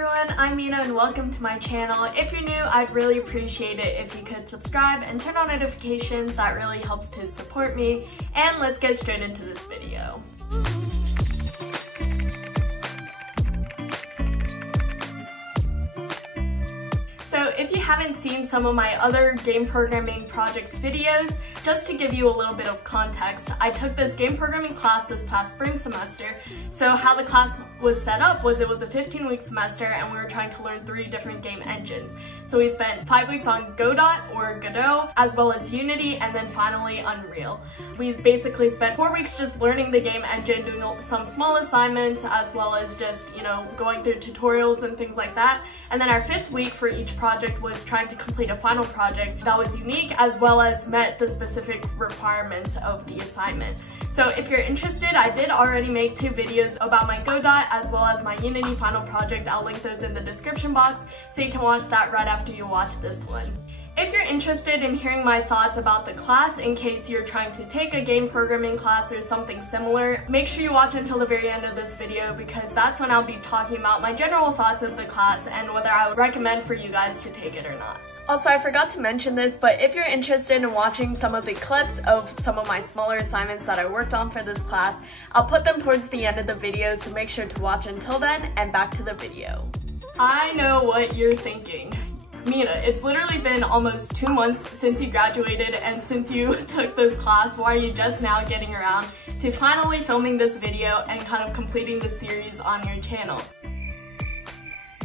everyone, I'm Mina and welcome to my channel. If you're new, I'd really appreciate it if you could subscribe and turn on notifications. That really helps to support me. And let's get straight into this video. So if you haven't seen some of my other game programming project videos, just to give you a little bit of context, I took this game programming class this past spring semester. So how the class was set up was it was a 15-week semester and we were trying to learn 3 different game engines. So we spent 5 weeks on Godot or Godot, as well as Unity, and then finally Unreal. We basically spent 4 weeks just learning the game engine, doing some small assignments, as well as just, going through tutorials and things like that. And then our 5th week for each project was trying to complete a final project that was unique as well as met the specific requirements of the assignment. So if you're interested, I did already make 2 videos about my Godot as well as my Unity final project. I'll link those in the description box so you can watch that right after you watch this one. If you're interested in hearing my thoughts about the class in case you're trying to take a game programming class or something similar, make sure you watch until the very end of this video because that's when I'll be talking about my general thoughts of the class and whether I would recommend for you guys to take it or not. Also, I forgot to mention this, but if you're interested in watching some of the clips of some of my smaller assignments that I worked on for this class, I'll put them towards the end of the video, so make sure to watch until then, and back to the video. I know what you're thinking. Mina, it's literally been almost 2 months since you graduated and since you took this class. Why are you just now getting around to finally filming this video and kind of completing the series on your channel?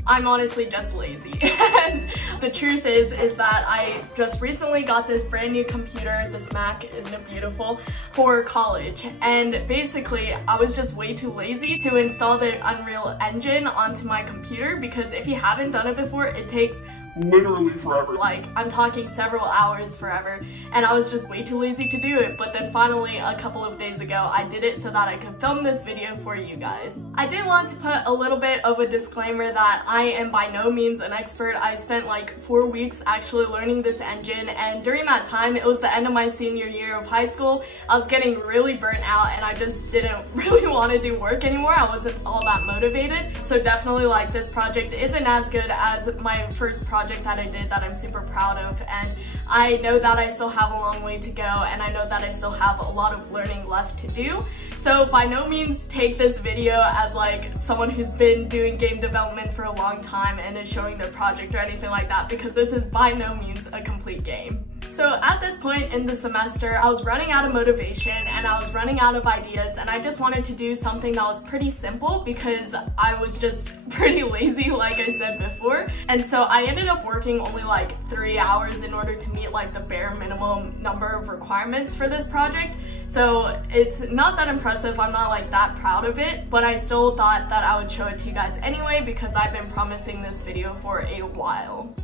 I'm honestly just lazy. And the truth is that I just recently got this brand new computer, this Mac, isn't it beautiful, for college. And basically, I was just way too lazy to install the Unreal Engine onto my computer because if you haven't done it before, it takes literally forever. Like, I'm talking several hours forever, and I was just way too lazy to do it, but then finally a couple of days ago I did it so that I could film this video for you guys. I did want to put a little bit of a disclaimer that I am by no means an expert. I spent like 4 weeks actually learning this engine, and during that time, it was the end of my senior year of high school. I was getting really burnt out and I just didn't really want to do work anymore. I wasn't all that motivated. So definitely like this project isn't as good as my first project that I did that I'm super proud of, and I know that I still have a long way to go, and I know that I still have a lot of learning left to do. So by no means take this video as like someone who's been doing game development for a long time and is showing their project or anything like that, because this is by no means a complete game. So at this point in the semester, I was running out of motivation and I was running out of ideas, and I just wanted to do something that was pretty simple because I was just pretty lazy, like I said before. And so I ended up working only like 3 hours in order to meet like the bare minimum number of requirements for this project. So it's not that impressive, I'm not like that proud of it, but I still thought that I would show it to you guys anyway because I've been promising this video for a while.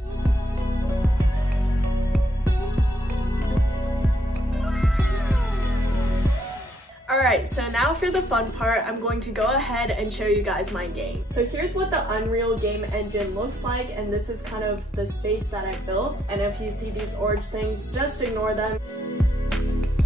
Alright, so now for the fun part, I'm going to go ahead and show you guys my game. So here's what the Unreal game engine looks like, and this is kind of the space that I built. And if you see these orange things, just ignore them.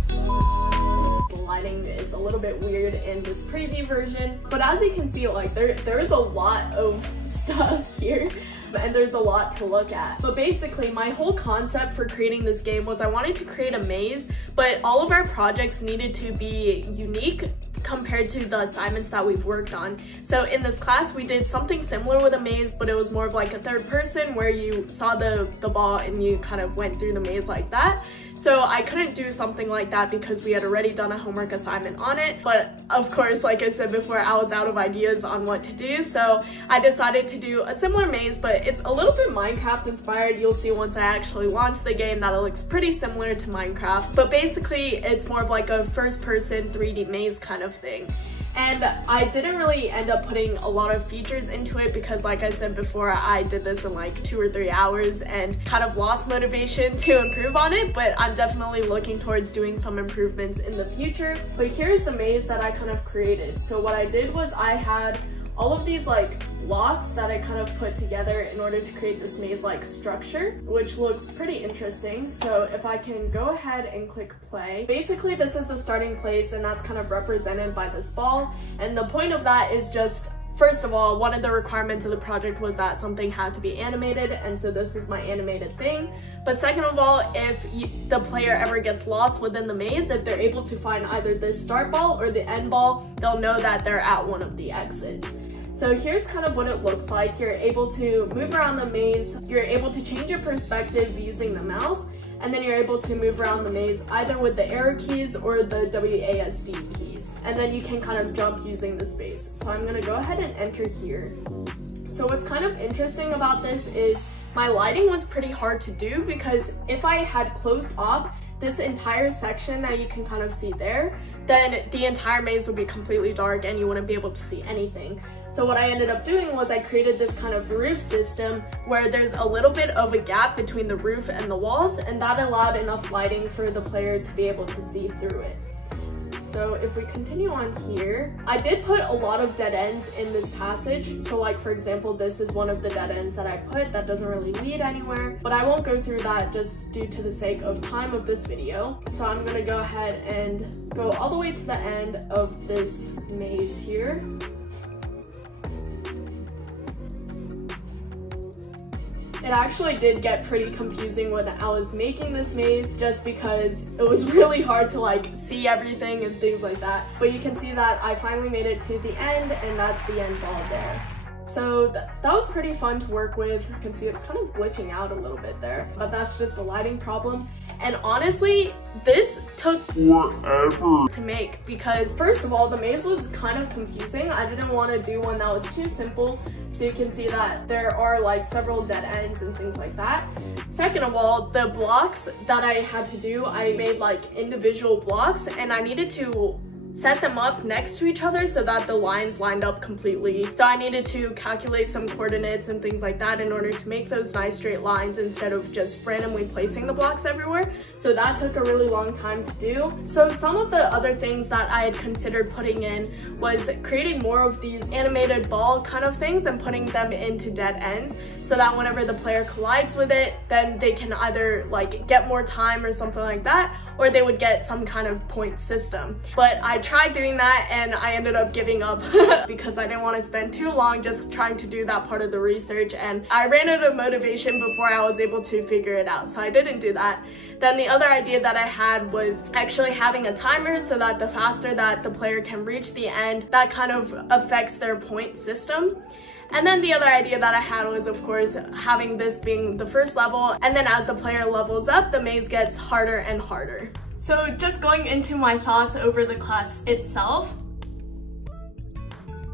The lighting is a little bit weird in this preview version, but as you can see, like there is a lot of stuff here. And there's a lot to look at. But basically, my whole concept for creating this game was I wanted to create a maze, but all of our projects needed to be unique compared to the assignments that we've worked on. So in this class, we did something similar with a maze, but it was more of like a third person where you saw the ball and you kind of went through the maze like that. So I couldn't do something like that because we had already done a homework assignment on it. But of course, like I said before, I was out of ideas on what to do. So I decided to do a similar maze, but it's a little bit Minecraft inspired. You'll see once I actually launch the game that it looks pretty similar to Minecraft. But basically, it's more of like a first person 3D maze kind of thing. And I didn't really end up putting a lot of features into it because, like I said before, I did this in like 2 or 3 hours and kind of lost motivation to improve on it, but I'm definitely looking towards doing some improvements in the future. But here's the maze that I kind of created. So what I did was I had all of these like blocks that I kind of put together in order to create this maze-like structure, which looks pretty interesting. So if I can go ahead and click play, basically this is the starting place and that's kind of represented by this ball. And the point of that is just First of all, one of the requirements of the project was that something had to be animated, and so this was my animated thing. But second of all, if the player ever gets lost within the maze, if they're able to find either this start ball or the end ball, they'll know that they're at one of the exits. So here's kind of what it looks like. You're able to move around the maze, you're able to change your perspective using the mouse, and then you're able to move around the maze either with the arrow keys or the WASD keys. And then you can kind of jump using the space. So I'm gonna go ahead and enter here. So what's kind of interesting about this is my lighting was pretty hard to do, because if I had closed off this entire section that you can kind of see there, then the entire maze would be completely dark and you wouldn't be able to see anything. So what I ended up doing was I created this kind of roof system where there's a little bit of a gap between the roof and the walls, and that allowed enough lighting for the player to be able to see through it. So if we continue on here, I did put a lot of dead ends in this passage. So like, for example, this is one of the dead ends that I put that doesn't really lead anywhere, but I won't go through that just due to the sake of time of this video. So I'm gonna go ahead and go all the way to the end of this maze here. It actually did get pretty confusing when I was making this maze, just because it was really hard to like see everything and things like that. But you can see that I finally made it to the end, and that's the end ball there. So that was pretty fun to work with. You can see it's kind of glitching out a little bit there, but that's just a lighting problem. And honestly, this took forever to make, because first of all, the maze was kind of confusing. I didn't want to do one that was too simple, so you can see that there are like several dead ends and things like that. Second of all, the blocks that I had to do, I made like individual blocks, and I needed to set them up next to each other so that the lines lined up completely. So I needed to calculate some coordinates and things like that in order to make those nice straight lines instead of just randomly placing the blocks everywhere. So that took a really long time to do. So some of the other things that I had considered putting in was creating more of these animated ball kind of things and putting them into dead ends, so that whenever the player collides with it, then they can either like get more time or something like that, or they would get some kind of point system. But I tried doing that and I ended up giving up because I didn't want to spend too long just trying to do that part of the research, and I ran out of motivation before I was able to figure it out, so I didn't do that. Then the other idea that I had was actually having a timer, so that the faster that the player can reach the end, that kind of affects their point system. And then the other idea that I had was, of course, having this being the first level, and then as the player levels up, the maze gets harder and harder. So just going into my thoughts over the class itself,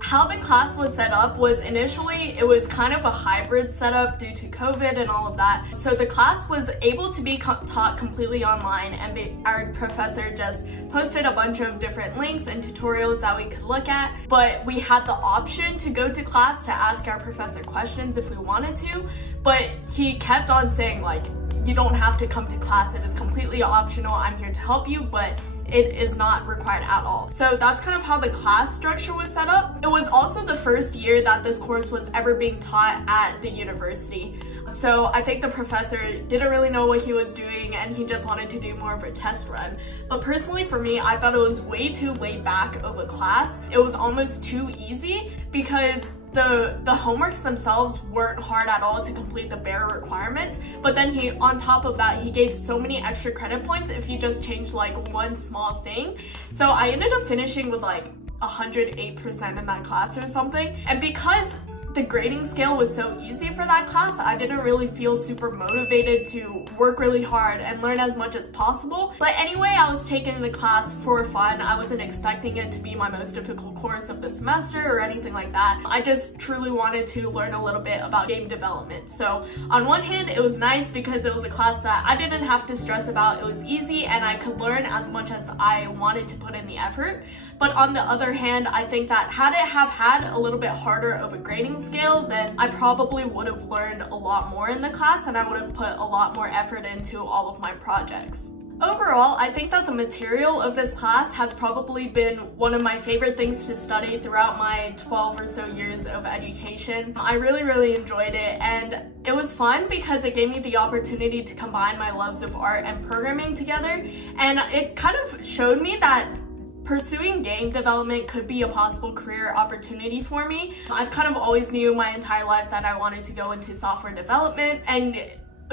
how the class was set up was initially, it was kind of a hybrid setup due to COVID and all of that. So the class was able to be taught completely online, and our professor just posted a bunch of different links and tutorials that we could look at, but we had the option to go to class to ask our professor questions if we wanted to, but he kept on saying like, you don't have to come to class, it is completely optional, I'm here to help you, but it is not required at all. So that's kind of how the class structure was set up. It was also the first year that this course was ever being taught at the university. So I think the professor didn't really know what he was doing, and he just wanted to do more of a test run. But personally for me, I thought it was way too laid back of a class. It was almost too easy, because the homeworks themselves weren't hard at all to complete the bare requirements, but then he, on top of that, he gave so many extra credit points if you just changed like one small thing. So I ended up finishing with like 108% in that class or something. And because the grading scale was so easy for that class, I didn't really feel super motivated to work really hard and learn as much as possible. But anyway, I was taking the class for fun. I wasn't expecting it to be my most difficult course of the semester or anything like that. I just truly wanted to learn a little bit about game development. So on one hand, it was nice because it was a class that I didn't have to stress about. It was easy and I could learn as much as I wanted to put in the effort. But on the other hand, I think that had it have had a little bit harder of a grading scale, then I probably would have learned a lot more in the class, and I would have put a lot more effort into all of my projects. Overall, I think that the material of this class has probably been one of my favorite things to study throughout my 12 or so years of education. I really enjoyed it, and it was fun because it gave me the opportunity to combine my loves of art and programming together, and it kind of showed me that pursuing game development could be a possible career opportunity for me. I've kind of always knew my entire life that I wanted to go into software development, and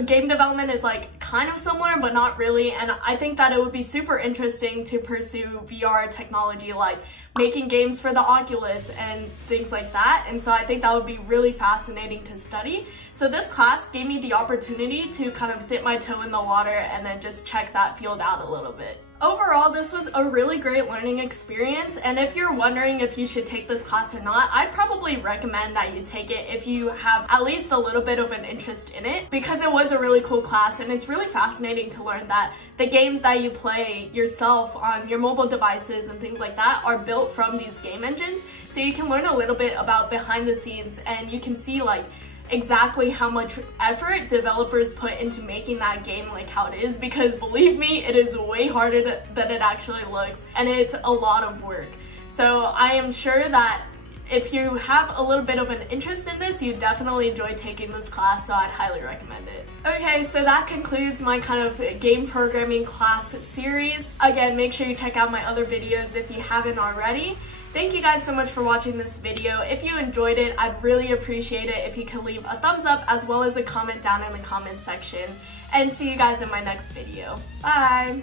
game development is like kind of similar but not really, and I think that it would be super interesting to pursue VR technology, like making games for the Oculus and things like that, and so I think that would be really fascinating to study. So this class gave me the opportunity to kind of dip my toe in the water and then just check that field out a little bit. Overall, this was a really great learning experience, and if you're wondering if you should take this class or not, I'd probably recommend that you take it if you have at least a little bit of an interest in it, because it was a really cool class and it's really fascinating to learn that the games that you play yourself on your mobile devices and things like that are built from these game engines. So you can learn a little bit about behind the scenes, and you can see like exactly how much effort developers put into making that game like how it is, because believe me, it is way harder than it actually looks, and it's a lot of work. So I am sure that if you have a little bit of an interest in this, you definitely enjoy taking this class, so I'd highly recommend it. Okay, so that concludes my kind of game programming class series. Again, make sure you check out my other videos if you haven't already. Thank you guys so much for watching this video. If you enjoyed it, I'd really appreciate it if you could leave a thumbs up as well as a comment down in the comment section. And see you guys in my next video. Bye!